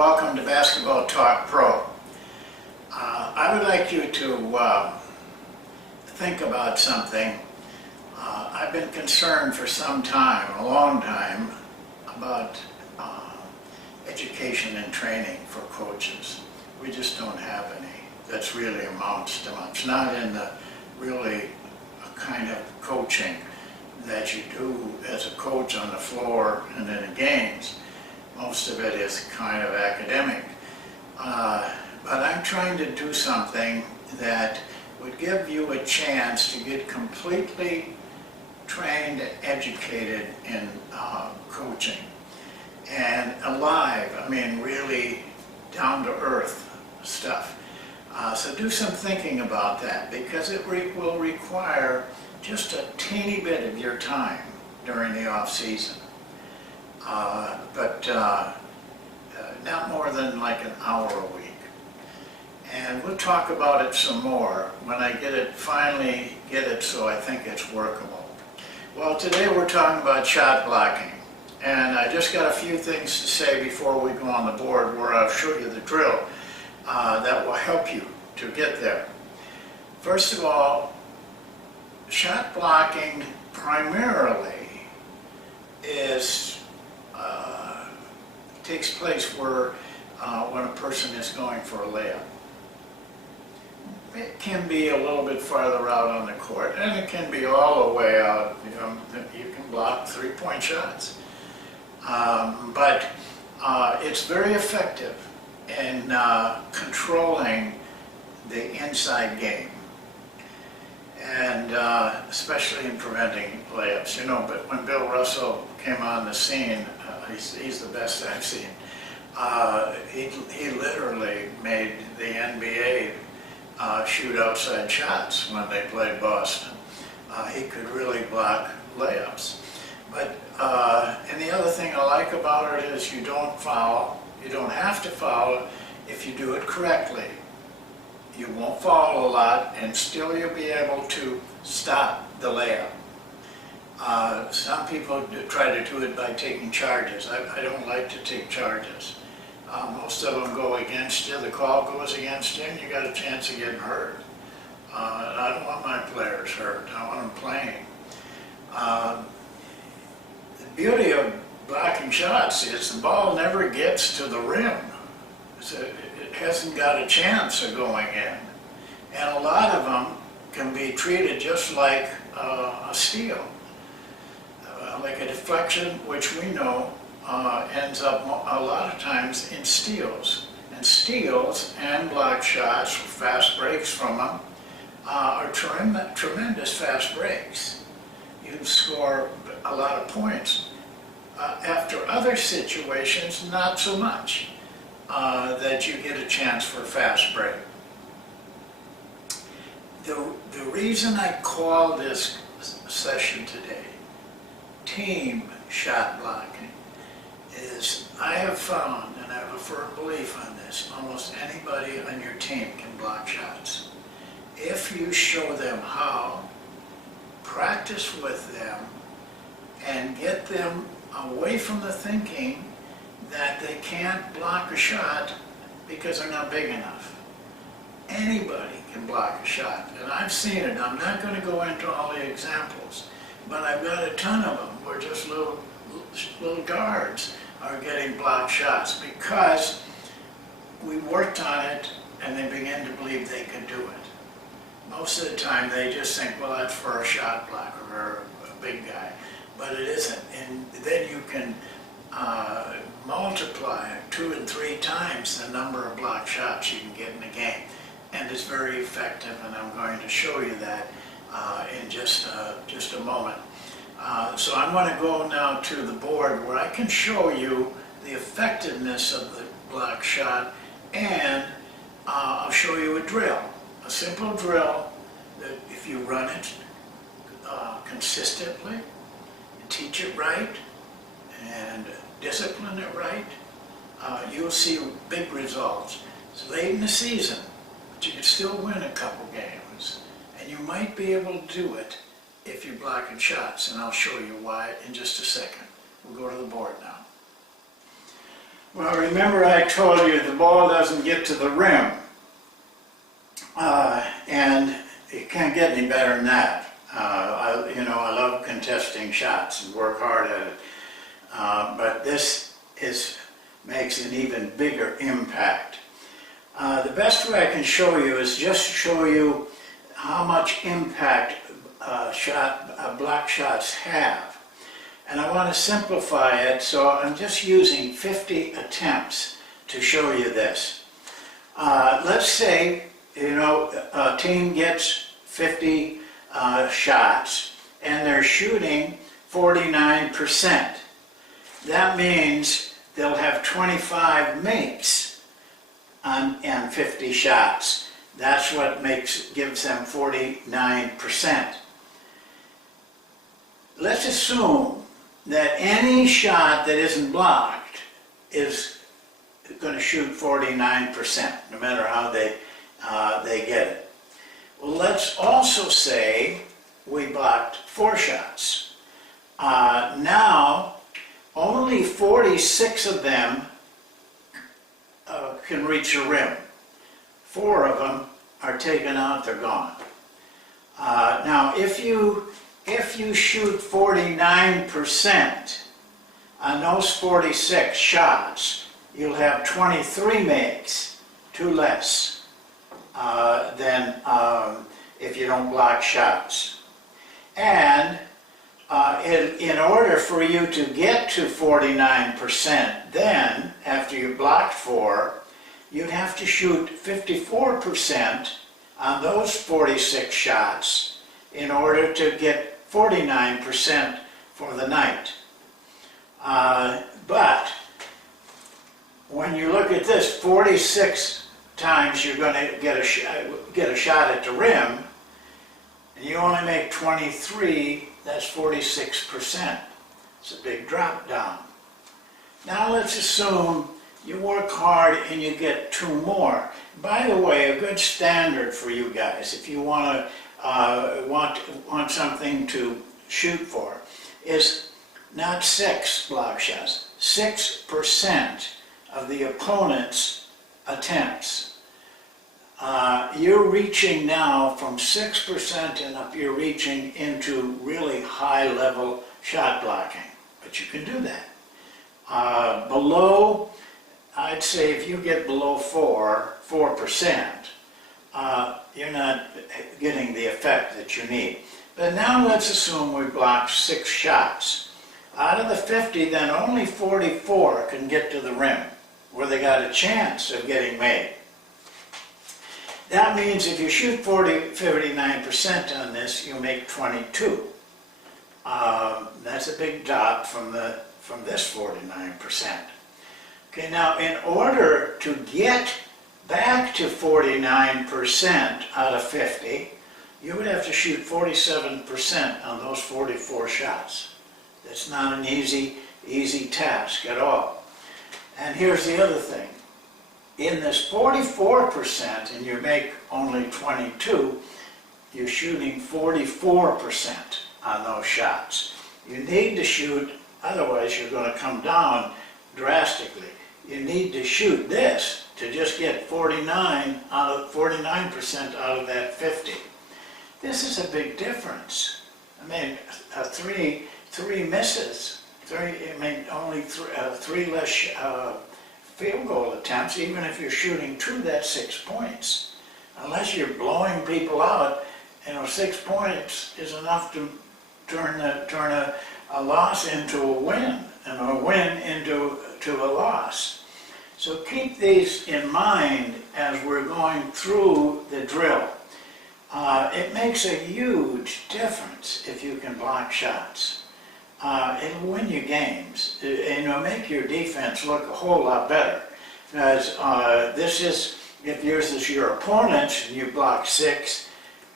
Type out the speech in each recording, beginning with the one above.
welcome to Basketball Talk Pro. I would like you to think about something. I've been concerned for some time, a long time, about education and training for coaches. We just don't have any that's really amounts to much. Not in the really kind of coaching that you do as a coach on the floor and in the games. Most of it is kind of academic. But I'm trying to do something that would give you a chance to get completely trained and educated in coaching. And alive, I mean really down to earth stuff. So do some thinking about that, because it will require just a teeny bit of your time during the off season. But not more than like an hour a week. And we'll talk about it some more when I finally get it so I think it's workable. Well, today we're talking about shot blocking. And I just got a few things to say before we go on the board, where I'll show you the drill that will help you to get there. First of all, shot blocking primarily takes place when a person is going for a layup. It can be a little bit farther out on the court, and it can be all the way out. You can block three-point shots. But it's very effective in controlling the inside game, and especially in preventing layups. But when Bill Russell came on the scene, he's the best I've seen. He literally made the NBA shoot outside shots when they played Boston. He could really block layups. But and the other thing I like about it is you don't foul. You don't have to foul if you do it correctly. You won't foul a lot, and still you'll be able to stop the layup. Some people try to do it by taking charges. I don't like to take charges. Most of them go against you. The call goes against you, and you got a chance of getting hurt. I don't want my players hurt. I want them playing. The beauty of blocking shots is the ball never gets to the rim. It hasn't got a chance of going in. And a lot of them can be treated just like a steal. Like a deflection, which we know ends up a lot of times in steals. And steals and block shots, fast breaks from them, are tremendous fast breaks. You can score a lot of points. After other situations, not so much, that you get a chance for a fast break. The reason I call this session today team shot blocking is I have found, and I have a firm belief on this, almost anybody on your team can block shots. If you show them how, practice with them, and get them away from the thinking that they can't block a shot because they're not big enough. Anybody can block a shot, and I've seen it. I'm not going to go into all the examples, but I've got a ton of them where just little guards are getting blocked shots because we worked on it and they began to believe they could do it. Most of the time they just think, well, that's for a shot blocker or a big guy, but it isn't. And then you can multiply 2 and 3 times the number of blocked shots you can get in a game. And it's very effective, and I'm going to show you that in just a moment. So I'm going to go now to the board where I can show you the effectiveness of the block shot, and I'll show you a drill, a simple drill that if you run it consistently, and teach it right, and discipline it right, you'll see big results. It's late in the season, but you can still win a couple games, and you might be able to do it if you're blocking shots, and I'll show you why in just a second. We'll go to the board now. Well, remember I told you the ball doesn't get to the rim, and it can't get any better than that. I love contesting shots and work hard at it, but this makes an even bigger impact. The best way I can show you is just show you how much impact block shots have. And I want to simplify it, so I'm just using 50 attempts to show you this. Let's say, a team gets 50 shots and they're shooting 49%. That means they'll have 25 makes and 50 shots. That's what gives them 49%. Let's assume that any shot that isn't blocked is going to shoot 49%, no matter how they get it. Well, let's also say we blocked 4 shots. Now, only 46 of them can reach the rim. 4 of them are taken out, they're gone. Now, if you shoot 49% on those 46 shots, you'll have 23 makes, 2 less than if you don't block shots. And in order for you to get to 49%, then, after you blocked 4, you'd have to shoot 54% on those 46 shots in order to get 49% for the night. But when you look at this, 46 times you're going to get a shot at the rim, and you only make 23, that's 46%. It's a big drop down. Now let's assume you work hard and you get 2 more. By the way, a good standard for you guys, if you want something to shoot for, is not 6 block shots, 6% of the opponent's attempts. You're reaching now from 6% and up, you're reaching into really high level shot blocking, but you can do that. Below, I'd say if you get below 4%, you're not getting the effect that you need. But now let's assume we blocked 6 shots. Out of the 50, then only 44 can get to the rim, where they got a chance of getting made. That means if you shoot 59% on this, you make 22. That's a big drop from this 49%. Okay, now in order to get back to 49% out of 50, you would have to shoot 47% on those 44 shots. That's not an easy task at all. And here's the other thing. In this 44%, and you make only 22, you're shooting 44% on those shots. You need to shoot, otherwise you're going to come down drastically. You need to shoot this to just get 49% out of that 50. This is a big difference. I mean, three misses, only 3 less field goal attempts, even if you're shooting 2, that's 6 points. Unless you're blowing people out, 6 points is enough to turn a loss into a win, and a win into a loss. So keep these in mind as we're going through the drill. It makes a huge difference if you can block shots. It'll win you games, and it'll make your defense look a whole lot better. Because if yours is your opponent and you block 6,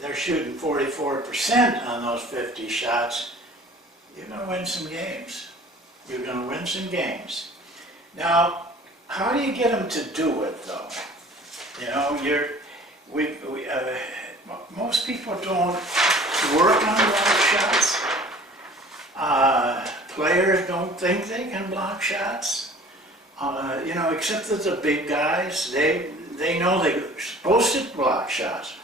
they're shooting 44% on those 50 shots, you're going to win some games. You're going to win some games. Now, how do you get them to do it, though? Most people don't work on block shots. Players don't think they can block shots. You know, except that the big guys, they know they're supposed to block shots.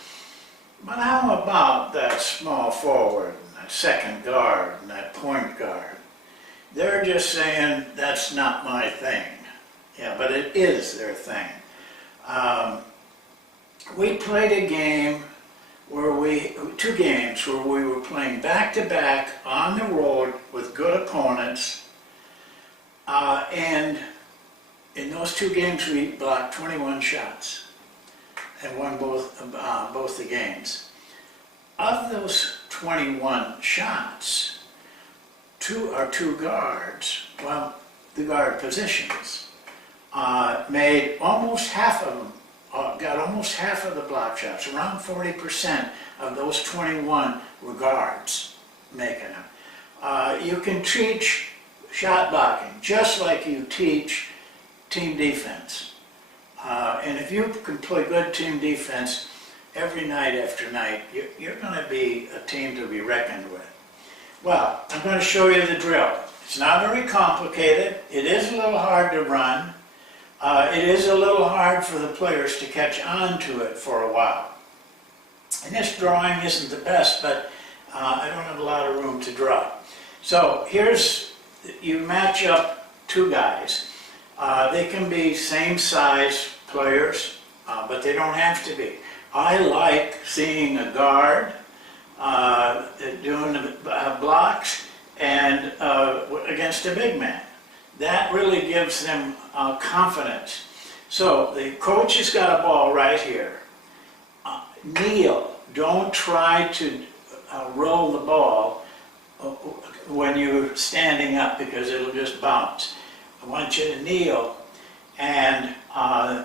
But how about that small forward, and that second guard, and that point guard? They're just saying, that's not my thing. Yeah, but it is their thing. We played a game two games where we were playing back-to-back on the road with good opponents, and in those two games we blocked 21 shots and won both the games. Of those 21 shots, two guards, well, the guard positions, made almost half of them, got almost half of the block shots. Around 40% of those 21 were guards making them. You can teach shot blocking just like you teach team defense. And if you can play good team defense every night after night, you're going to be a team to be reckoned with. Well, I'm going to show you the drill. It's not very complicated. It is a little hard to run. It is a little hard for the players to catch on to it for a while. And this drawing isn't the best, but I don't have a lot of room to draw. So you match up two guys. They can be same size players, but they don't have to be. I like seeing a guard doing blocks and against a big man. That really gives them confidence. So the coach has got a ball right here. Kneel. Don't try to roll the ball when you're standing up because it'll just bounce. I want you to kneel, and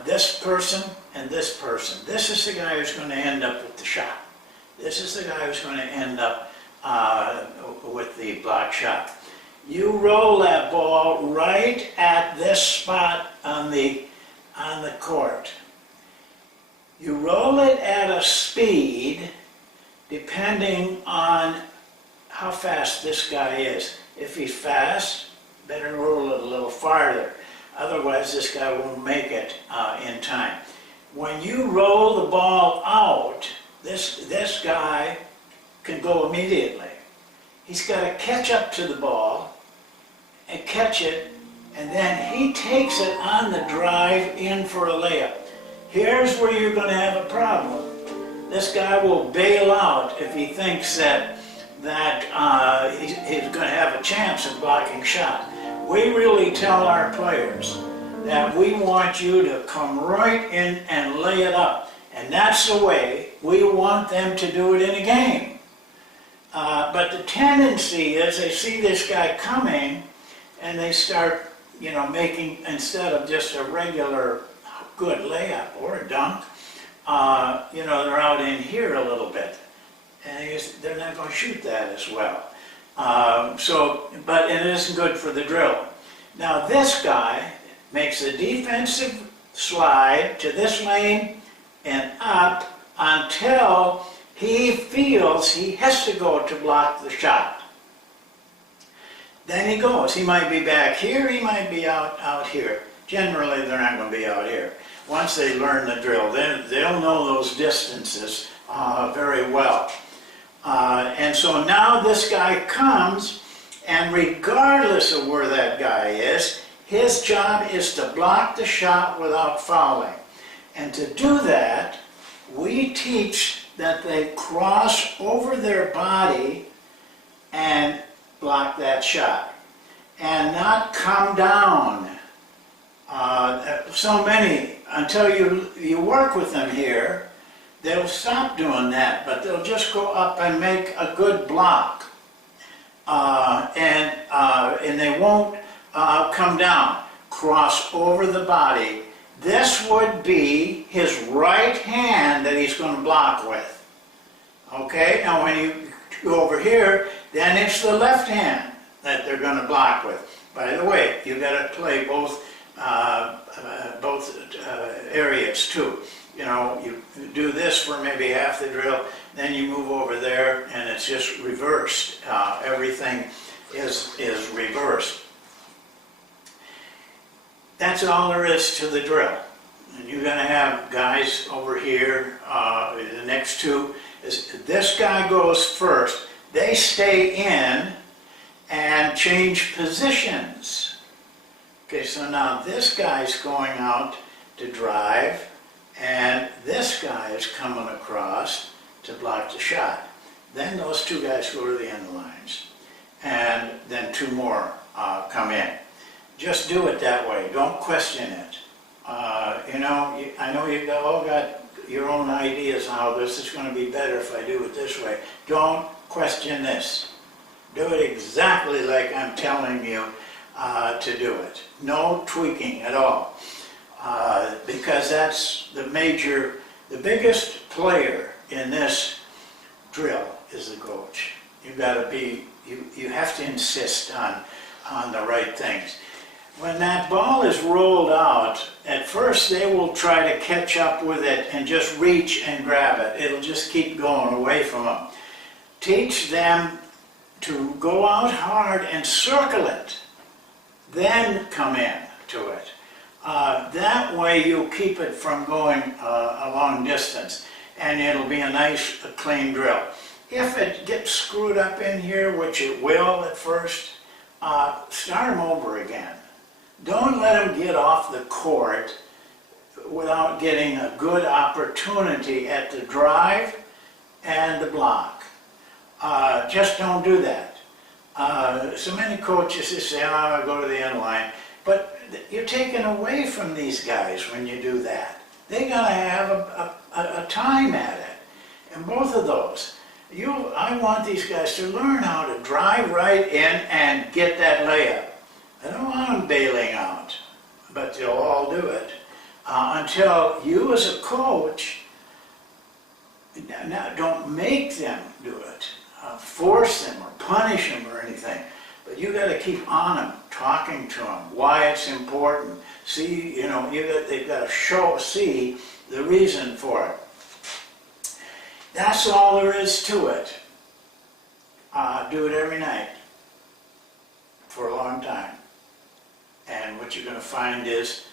this person and this person. This is the guy who's going to end up with the shot. This is the guy who's going to end up with the block shot. You roll that ball right at this spot on the court. You roll it at a speed depending on how fast this guy is. If he's fast, better roll it a little farther. Otherwise, this guy won't make it in time. When you roll the ball out, this guy can go immediately. He's got to catch up to the ball and catch it, and then he takes it on the drive in for a layup. Here's where you're going to have a problem. This guy will bail out if he thinks that he's going to have a chance of blocking shot. We really tell our players that we want you to come right in and lay it up. And that's the way we want them to do it in a game. But the tendency is they see this guy coming and they start, making, instead of just a regular good layup or a dunk, they're out in here a little bit. And they're not going to shoot that as well. But it isn't good for the drill. Now this guy makes a defensive slide to this lane and up until he feels he has to go to block the shot. Then he goes. He might be back here, he might be out here. Generally, they're not going to be out here. Once they learn the drill, then they'll know those distances very well. And so now this guy comes, and regardless of where that guy is, his job is to block the shot without fouling. And to do that, we teach that they cross over their body and block that shot, and not come down. So many, until you work with them here, they'll stop doing that, but they'll just go up and make a good block. And they won't come down. Cross over the body. This would be his right hand that he's going to block with. Okay, now when you go over here, then it's the left hand that they're going to block with. By the way, you've got to play both areas too. You do this for maybe half the drill, then you move over there, and it's just reversed. Everything is reversed. that's all there is to the drill. And you're going to have guys over here, the next two, this guy goes first. They stay in and change positions. Okay, so now this guy's going out to drive, and this guy is coming across to block the shot. Then those two guys go to the end lines, and then two more come in. Just do it that way. Don't question it. I know you've all got your own ideas how this is going to be better if I do it this way. Don't question this. Do it exactly like I'm telling you to do it. No tweaking at all. Because that's the biggest player in this drill is the coach. You have to insist on the right things. When that ball is rolled out, at first they will try to catch up with it and just reach and grab it. It'll just keep going away from them. Teach them to go out hard and circle it, then come in to it. That way you'll keep it from going a long distance, and it'll be a nice, clean drill. If it gets screwed up in here, which it will at first, start them over again. Don't let them get off the court without getting a good opportunity at the drive and the block. Just don't do that. So many coaches just say, I'll go to the end line. But you're taken away from these guys when you do that. They're going to have a time at it. And both of those. I want these guys to learn how to drive right in and get that layup. I don't want them bailing out, but they'll all do it until you as a coach, now don't make them do it, force them or punish them or anything, but you got to keep on them, talking to them, why it's important. See, they've got to see the reason for it. That's all there is to it. Do it every night for a long time. And what you're going to find is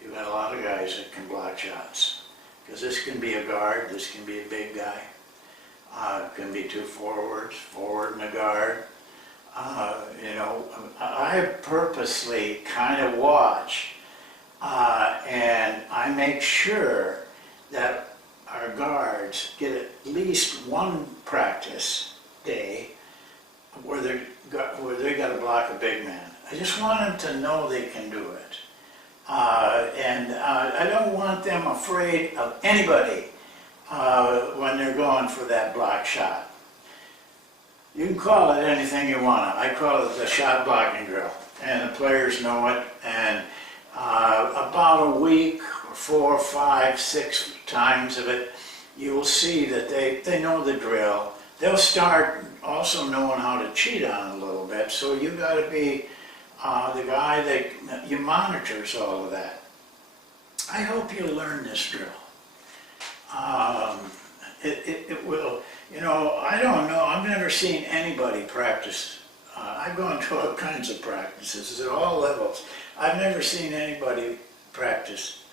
you've got a lot of guys that can block shots. Because this can be a guard, this can be a big guy. It can be two forwards, forward and a guard. I purposely kind of watch and I make sure that our guards get at least one practice day where they got to block a big man. I just want them to know they can do it. I don't want them afraid of anybody when they're going for that block shot. You can call it anything you want. I call it the shot blocking drill. And the players know it. And about a week or 4, 5, 6 times of it, you will see that they know the drill. They'll start also knowing how to cheat on it a little bit. So you got to be the guy that you monitors all of that. I hope you learn this drill. It will, I don't know, I've never seen anybody practice. I've gone to all kinds of practices at all levels. I've never seen anybody practice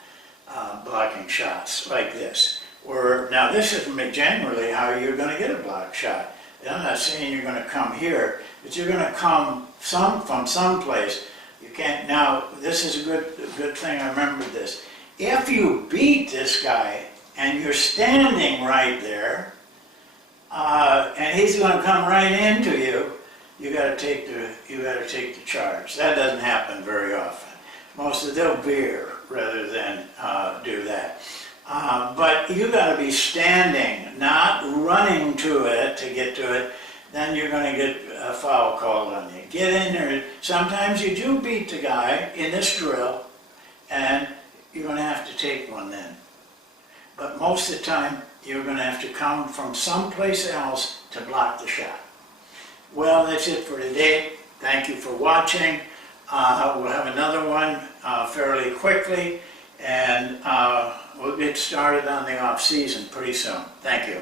blocking shots like this. Now this is generally how you're going to get a block shot. And I'm not saying you're going to come here, but you're going to come from someplace. You can't. Now this is a good thing. I remembered this. If you beat this guy and you're standing right there, and he's going to come right into you, you got to take the charge. That doesn't happen very often. Most of they'll veer rather than do that. But you got to be standing, not running to it to get to it. Then you're going to get a foul called on you. Get in there. Sometimes you do beat the guy in this drill, and you're going to have to take one then. But most of the time, you're going to have to come from someplace else to block the shot. Well, that's it for today. Thank you for watching. We'll have another one fairly quickly, and we'll get started on the off season pretty soon. Thank you.